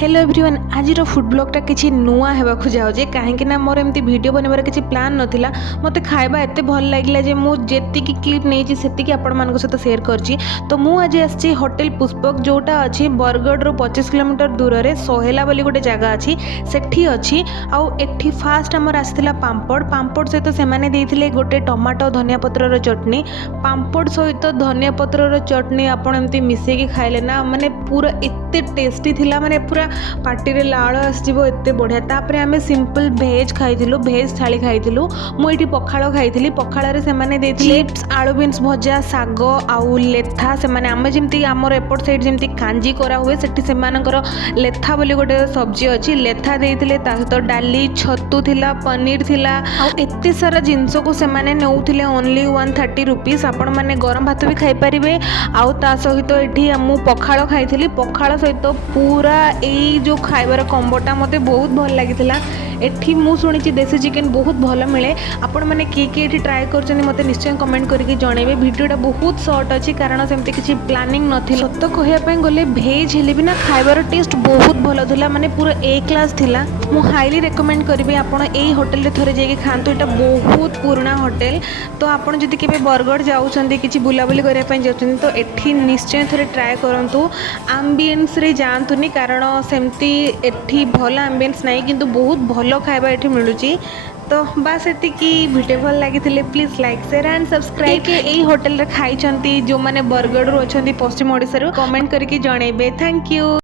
Hello everyone आज food ब्लॉगटा किसी नुआ होगा जाऊे कहीं मोर एमती वीडियो बनवार किसी प्लान नाला मत खाଇବା एत भल लगे जे मुझे क्लिप नहीं से आपण सहित सेयार करछि। तो मुझे आज होटेल पुष्पक जोटा अच्छी बरगढ़ 25 किलोमीटर दूर में सोहेला बोली गोटे जगह अच्छी सेठी अच्छी आठी फास्ट आमर आसाला पांपड़ पांपड़ सहित से गोटे टमाटो धनिया पतर चटनी पांपड़ सहित धनिया पतर चटनी आपड़ एमती मिसेकी खाइले ना माने पूरा एते टेस्टी थिला माने पूरा पार्टी रे लाड़ आसजिवो एते बढ़िया। तापर आमे सिंपल भेज खाइथिलु भेज थाली खाइथिलु मुई पखाड़ खाइथिली पखाड़ रे से माने देथिले चिप्स आलू बीन्स भजा साग आउ लेथा से माने आमे जेमती हमर एपट साइड जेमती कांजी करा हुए सेठी से मानकर लेथा बोली गोटे सब्जी अछि लेथा देथिले ता सहित डाली छतु थिला पनीर थिला आ एते सारा जिंस को से माने नेउथिले ओनली 130 रुपीस आपण माने गरम भात भी खाइ परिबे आउ ता सहित एठी हमु पखाड़ खाइथिली पखाड़ सहित पूरा एई जो खाइबार कॉम्बोटा मते बहुत भल लागिथिला। एठी मु सुनिछि देसी चिकन बहुत भल मिले आपण माने किए ट्राए करछनी मते निश्चय कमेंट करके जणेबे। वीडियोटा बहुत शॉर्ट अछि कारण सेमते किछि प्लानिंग नथिला सत्य कहया पय गले भेज हेले बिना खाइबार टेस्ट बहुत भल थिला माने पूरा ए क्लास थिला। मु हाईली रेकमेंड करबे आपण एई होटल रे थरे जेके खांतु एटा बहुत पुराना होटल। तो आपण जदि केबे बरगढ़ जाउछंदी किछि बुलाबुली करिया पय जाउछंदी तो एठी निश्चय थरे ट्राए करंतु एम्बियंस रे जानतुनी कारण सेमती एठी भल एम्बियंस नाही किंतु बहुत भल खाइबा एठी मिलुची। तो बस एतिकी वीडियो भल लगी please like share and subscribe के एई होटल रे खाई जो माने बरगढ़ रो अछंती पश्चिम ओडिसा रो कमेंट करके जणेबे। Thank you.